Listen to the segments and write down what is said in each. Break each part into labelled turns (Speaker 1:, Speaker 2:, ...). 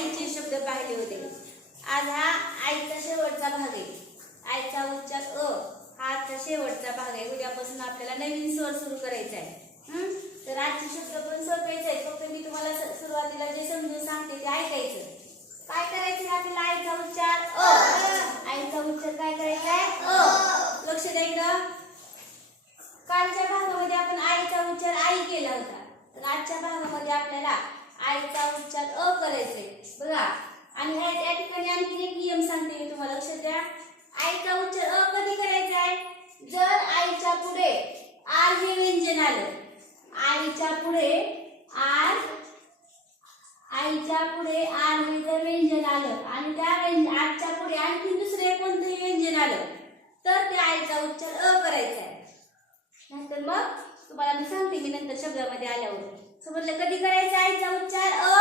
Speaker 1: आईचे शब्द पाहिले होते. आज हा आईचा शेवटचा भाग आहे. आईचा उच्चार अ हा आजचा शेवटचा भाग आहे. उद्यापासून आपल्याला नवीन स्वर सुरू करायचा आहे. तर आजचे शब्द पण सोपेच आहेत. फक्त मी तुम्हाला सुरुवातीला जे समजून सांगते ते ऐकायचं. काय करायचं आपल्याला? आईचा उच्चार अ. आईचा उच्चार काय करायचा आहे? अ. लक्ष द्यायचं कालच्या भागामध्ये आपण आईचा उच्चार आई केला होता. तर आजच्या भागामध्ये आपल्याला आईचा उच्चार अ करायचंय बघा. आणि ह्या या ठिकाणी आणखी एक नियम सांगते मी तुम्हाला. लक्षात द्या आईचा उच्चार अ कधी करायचा आहे? जर आईच्या पुढे आर हे व्यंजन आलं. आईच्या पुढे आर आईच्या पुढे आर हे जर व्यंजन आलं आणि त्या व्यंजन आजच्या पुढे आणखी दुसरे कोणतंही व्यंजन आलं तर त्या आईचा उच्चार अ करायचा आहे. नंतर मग तुम्हाला मी सांगते मी नंतर शब्दामध्ये आल्यावर. समजलं कधी करायचं? आईचा उच्चार अ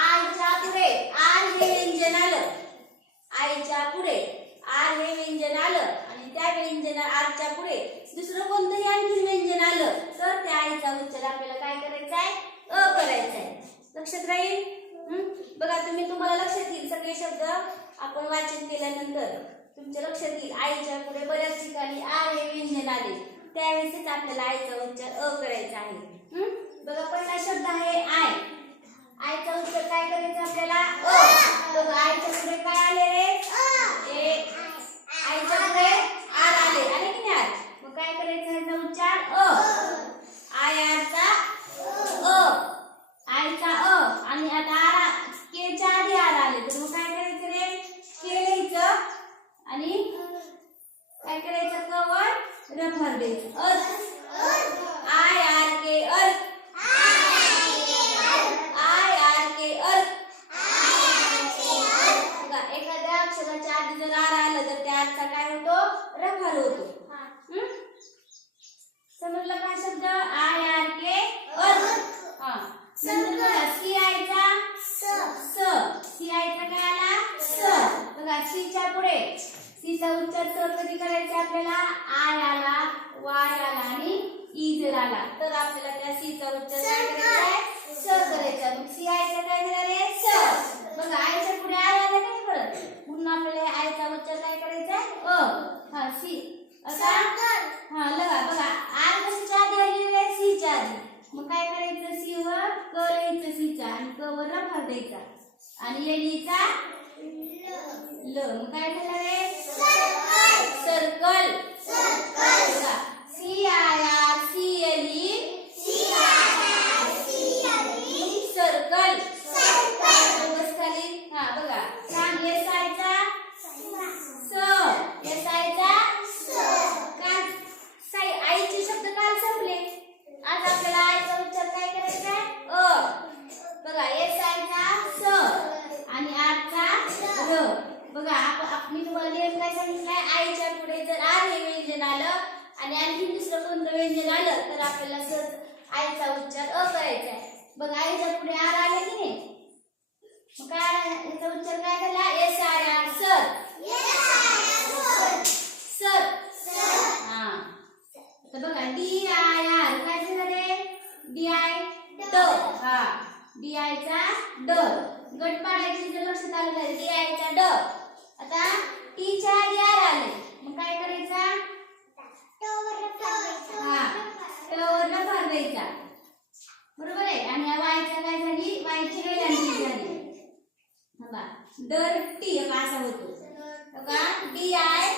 Speaker 1: आईच्या पुढे. आर हे व्यंजन आलं. आईच्या पुढे. आर हे व्यंजन आलं. आणि त्या व्यंजन आरच्या पुढे. दुसरं कोणतंही आणखी व्यंजन आलं तर त्या आईचा उच्चार आपल्याला काय करायचा आहे? अ करायचा आहे. लक्षात राहील? बघा तुम्ही तुम्हाला लक्षात येईल सगळे शब्द. आपण वाचन केल्यानंतर तुमच्या लक्षात येईल. आईच्या पुढे बऱ्याच ठिकाणी आर हे व्यंजन आले. त्यावेळेसच आपल्याला आईचा उच्चार अ करायचा आहे. बघा पहिला शब्द आहे आय. आईचा उच्चार काय करायचा आपल्याला? बघा आईच्या पुढे काय आले रे? ए. आईच्या पुढे आर आले. आले की नाही आर? मग काय करायचं ह्याचा उच्चार अ आय आरचा अ आयचा अ आणि आता आर केच्या आधी आर आले तर मग काय करायचं रे के लिहायचं आणि काय करायचं कवर रफर द्यायचं अर्थ आय आर के अर्थ आय आर के अर्थ बघा एखाद्या अक्षराच्या आधी जर आर तर अर्थचा काय होतो? रफर होतो? समजलं का शब्द? आय आर के हा. बघा सी आयचा स. सी. आयचा काय आला? स. बघा सीच्या पुढे. सीचा उच्चार स कधी करायचा आपल्याला? आय आला वाय आला आणि ई जर आला. तर आपल्याला त्या सीचा उच्चार करायचा आहे? स करायचा मग सी आयचा काय झाला रे स बघा आयच्या पुढे आय आला नाही परत म्हणून आपल्याला या आयचा उच्चार काय करायचा आहे अ हा सी असा हा लगा बघा आर कशाच्या आधी आलेली आहे सीच्या आधी मग काय करायचं सी वर क लिहायचं सीचा आणि क द्यायचा आणि एलीचा ल. मग काय झालं रे? सर्कल बघा C I R C L E circle बस खाली हा बघा सांग एस आयचा स एस आयचा काल साई आईचे शब्द काल संपले आज आपल्याला आईचा उच्चार काय करायचा आहे अ बघा एस आयचा स आणि आरचा र बघा आप- आप- मी तुम्हाला नियम काय सांगितलाय आईच्या पुढे जर आर हे व्यंजन आलं आणि आणखी दुसरं कोणतं व्यंजन आलं तर आपल्याला सहज आईचा उच्चार अ करायचा आहे. बघा आईच्या पुढे आर आले की नाही? मग काय याचा उच्चार काय झाला? S R R sir. Sir. हा. तर बघा डी आय आर काय झालं रे? डी आय ड हा. डी आय चा ड. गट पाडायची जर लक्षात आलं तर डी आय चा ड आता टी च्या आधी आर आले मग काय करायचा हा ट वरनं भार द्यायचा बरोबर आहे आणि या वायचा काय झाली वायची वेलांटी झाली बघा डर टी असा होतो. बघा डी आय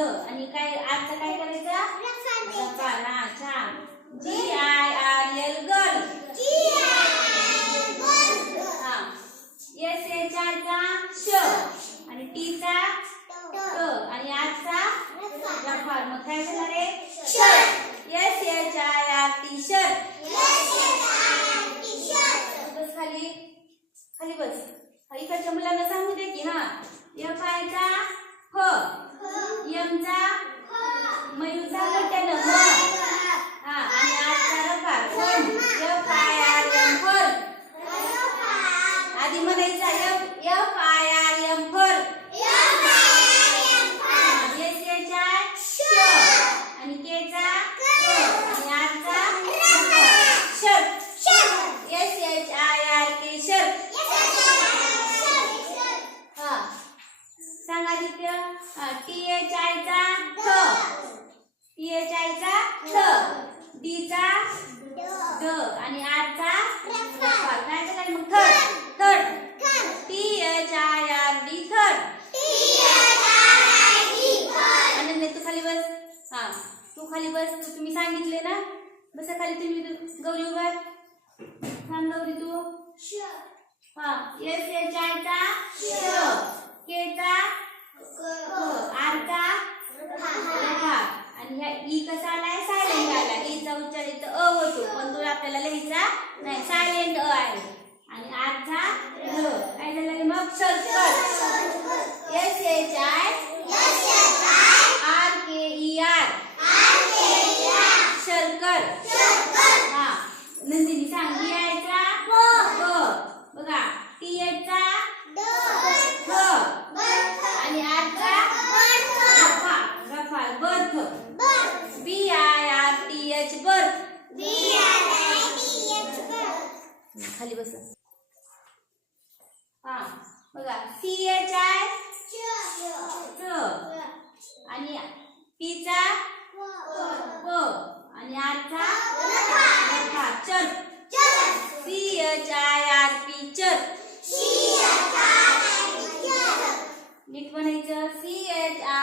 Speaker 1: आणि काय आजचं काय करायचं? आय आर एल एच आयचा श. आणि आणि आजचा मग काय आय आर टी शर्ट खाली. बस. खाली खालच्या मुलांना सांगू दे की हा. एफ आयचा ह यमचा मयूरचा घटन म हो. हा. आणि आजचा रकार कोण? यकार आधी म्हणायचा खाली बस तुम्ही सांगितले ना बस खाली तुम्ही गौरी उभा थांब गौरी तू. हा. येस याचा केचा आरचा आणि ह्या ई कसा आलाय? सायलेंट आला ईचा e उच्चार इथं अ होतो पण तो आपल्याला लिहायचा नाही. सायलेंट अ आहे. आणि आर आजचा काय झाला मग? शर्ट येस याच्या खाली बस. हा बघा. सी एच आय आणि पीचा आणि आरचा C H I R P नीट म्हणायचं. सी एच आय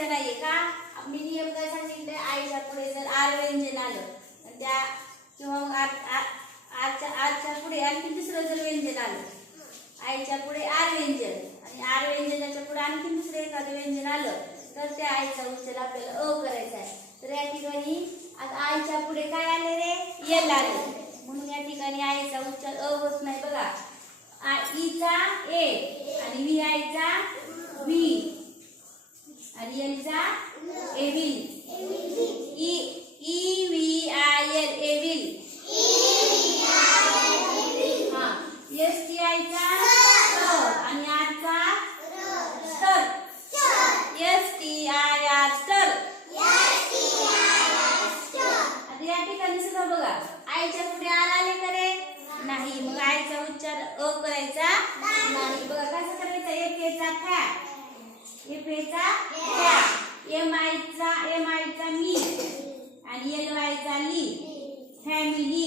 Speaker 1: नाहीये का? मी नियम काय सांगितले आईच्या पुढे जर आर व्यंजन आलं त्या किंवा मग आजच्या आजच्या पुढे आणखी दुसरं जर व्यंजन आलं आईच्या पुढे आर व्यंजन आणि आर व्यंजनाच्या पुढे आणखी दुसरं एखादं व्यंजन आलं तर त्या आईचा उच्चार आपल्याला अ करायचा आहे. तर या ठिकाणी आता आईच्या पुढे काय आले रे? येल आले. म्हणून या ठिकाणी आईचा उच्चार अ होत नाही बघा. आ- ईचा ए आणि व्ही आयचा व्ही आणि एलचा evil E E V I L evil हा. एस टी आयचा आणि आरचा stir S T I R stir आता या ठिकाणी सुद्धा बघा. आईच्या पुढे आर आले करे नाही. मग आईचा उच्चार अ करायचा नाही. बघा कसं करायचं? एकेचा फॅ एफेचा फॅ एम आयचा एम आयचा मी आणि एल वायचा ली family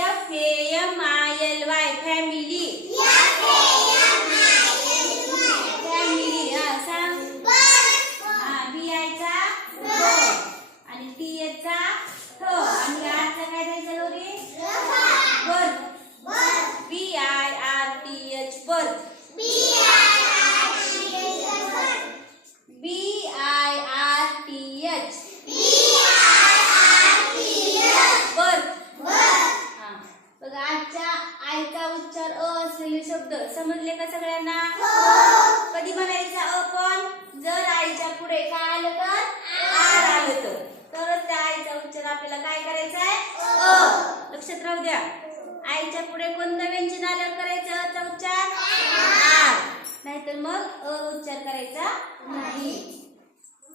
Speaker 1: F A M I L Y family family हा सांग हा बी आयचा आणि टी एचा थ आणि आरचा काय द्यायचं लोरी birth B I R T H birth B I R T H birth हा बघा आजच्या आईचा उच्चार अ असलेले शब्द समजले का सगळ्यांना कधी म्हणायचा अ पण जर आईच्या पुढे काय आलं तर आर आलं तर तरच त्या आईचा उच्चार आपल्याला काय करायचा आहे अ लक्षात राहू द्या. आईच्या पुढे कोणतं व्यंजन आल्यावर करायचं? अ चा उच्चार नाहीतर मग अ उच्चार करायचा नाही.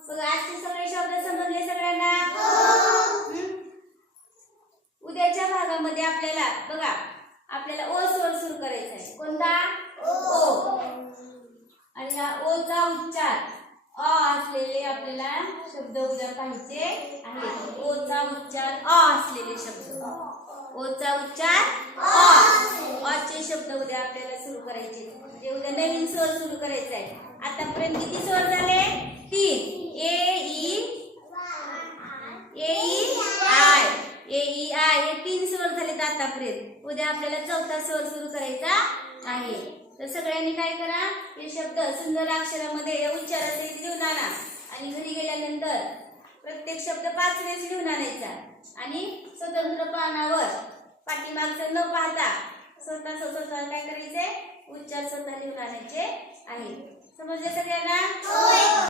Speaker 1: बघा आजचे सगळे शब्द समजले सगळ्यांना? हं? उद्याच्या भागामध्ये आपल्याला बघा आपल्याला ओ स्वर सुरू करायचा आहे. कोणता? ओ. आणि या ओचा उच्चार अ असलेले आपल्याला शब्द उद्या पाहिजे आहेत. ओचा उच्चार अ असलेले शब्द. ओचा उच्चार अचे शब्द उद्या आपल्याला सुरू करायचे. म्हणजे उद्या नवीन स्वर सुरू करायचा आहे आतापर्यंत किती स्वर झाले? तीन. A E. A E I. A E I. हे तीन स्वर झालेत आतापर्यंत. उद्या आपल्याला चौथा स्वर सुरू करायचा आहे. तर सगळ्यांनी काय करा? हे शब्द सुंदर अक्षरामध्ये या उच्चारासहित लिहून आणा. आणि घरी गेल्यानंतर प्रत्येक शब्द पाच वेळेस लिहून आणायचा. आणि स्वतंत्र पानावर पाठीमागचं न पाहता स्वतः स्वतः काय करायचे? उच्चार स्वतः लिहून आणायचे आहे. समजले सगळ्यांना?